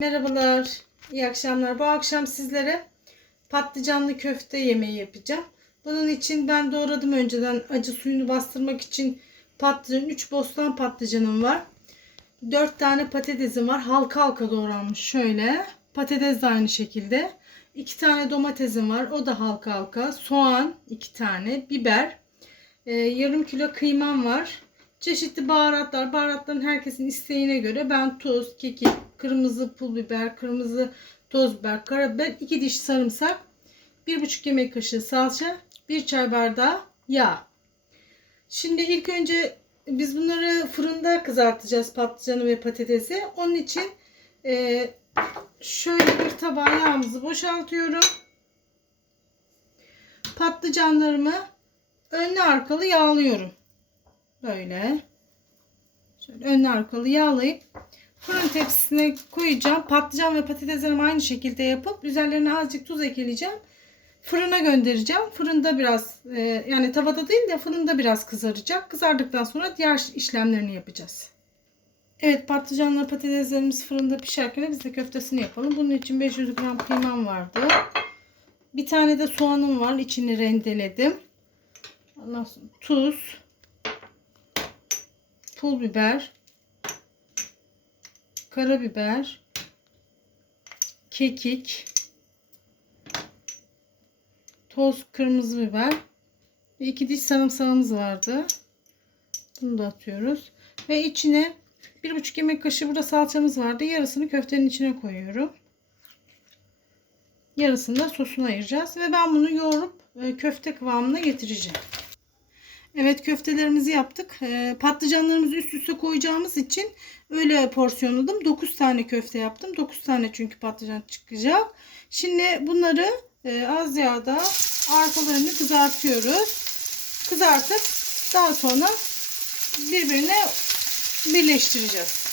Merhabalar, iyi akşamlar. Bu akşam sizlere patlıcanlı köfte yemeği yapacağım. Bunun için ben doğradım önceden acı suyunu bastırmak için patlıcan, 3 bostan patlıcanım var. 4 tane patatesim var. Halka halka doğranmış şöyle. Patates de aynı şekilde. 2 tane domatesim var. O da halka halka. Soğan 2 tane. Biber. Ee, yarım kilo kıymam var. Çeşitli baharatlar. Baharatların herkesin isteğine göre ben tuz, kekik, kırmızı pul biber, kırmızı toz biber, karabiber, 2 diş sarımsak, 1,5 yemek kaşığı salça, 1 çay bardağı yağ. Şimdi ilk önce biz bunları fırında kızartacağız patlıcanı ve patatesi. Onun için e, şöyle bir tabağa yağımızı boşaltıyorum. Patlıcanlarımı önlü arkalı yağlıyorum. Böyle. Şöyle önlü arkalı yağlayıp fırın tepsisine koyacağım. Patlıcan ve patateslerimi aynı şekilde yapıp üzerlerine azıcık tuz ekleyeceğim. Fırına göndereceğim. Fırında biraz e, yani tavada değil de fırında biraz kızaracak. Kızardıktan sonra diğer işlemlerini yapacağız. Evet patlıcanla patateslerimiz fırında pişerken biz de köftesini yapalım. Bunun için 500 gram kıymam vardı. Bir tane de soğanım var. İçini rendeledim. Ondan sonra tuz, pul biber, karabiber, kekik, toz kırmızı biber ve iki diş sarımsağımız vardı. Bunu da atıyoruz. Ve içine bir buçuk yemek kaşığı burada salçamız vardı. Yarısını köftenin içine koyuyorum. Yarısını da sosuna ayıracağız. Ve ben bunu yoğurup e, köfte kıvamına getireceğim. Evet köftelerimizi yaptık. Ee, patlıcanlarımızı üst üste koyacağımız için öyle porsiyonladım. 9 tane köfte yaptım. 9 tane çünkü patlıcan çıkacak. Şimdi bunları e, az yağda arkalarını kızartıyoruz. Kızartıp daha sonra birbirine birleştireceğiz.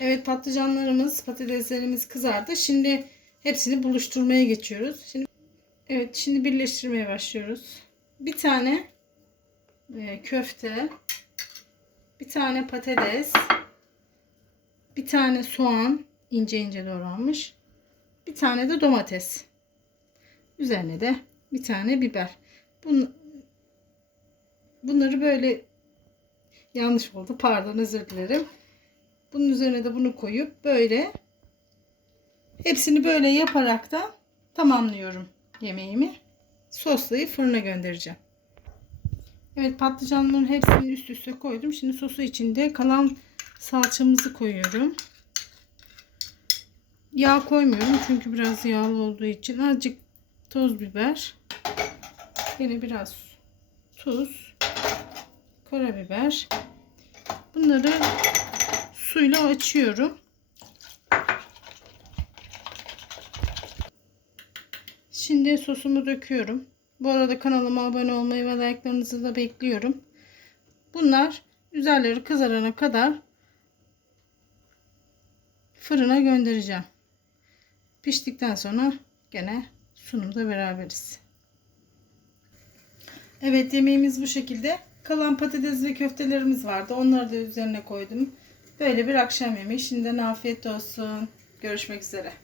Evet patlıcanlarımız, patateslerimiz kızardı. Şimdi hepsini buluşturmaya geçiyoruz. Şimdi Evet şimdi birleştirmeye başlıyoruz. Bir tane e, köfte, bir tane patates, bir tane soğan ince ince doğranmış, bir tane de domates. Üzerine de bir tane biber. Bun, bunları böyle yanlış oldu. Pardon özür dilerim. Bunun üzerine de bunu koyup böyle hepsini böyle yaparak da tamamlıyorum yemeğimi. Soslayıp fırına göndereceğim. Evet patlıcanların hepsini üst üste koydum. Şimdi sosu içinde kalan salçamızı koyuyorum. Yağ koymuyorum çünkü biraz yağlı olduğu için. Azıcık toz biber. Yine biraz tuz. Karabiber. Bunları suyla açıyorum. Şimdi sosumu döküyorum. Bu arada kanalıma abone olmayı ve like'larınızı da bekliyorum. Bunlar üzerleri kızarana kadar fırına göndereceğim. Piştikten sonra gene sunumda beraberiz. Evet yemeğimiz bu şekilde. Kalan patates ve köftelerimiz vardı. Onları da üzerine koydum. Böyle bir akşam yemeği. Şimdiden afiyet olsun. Görüşmek üzere.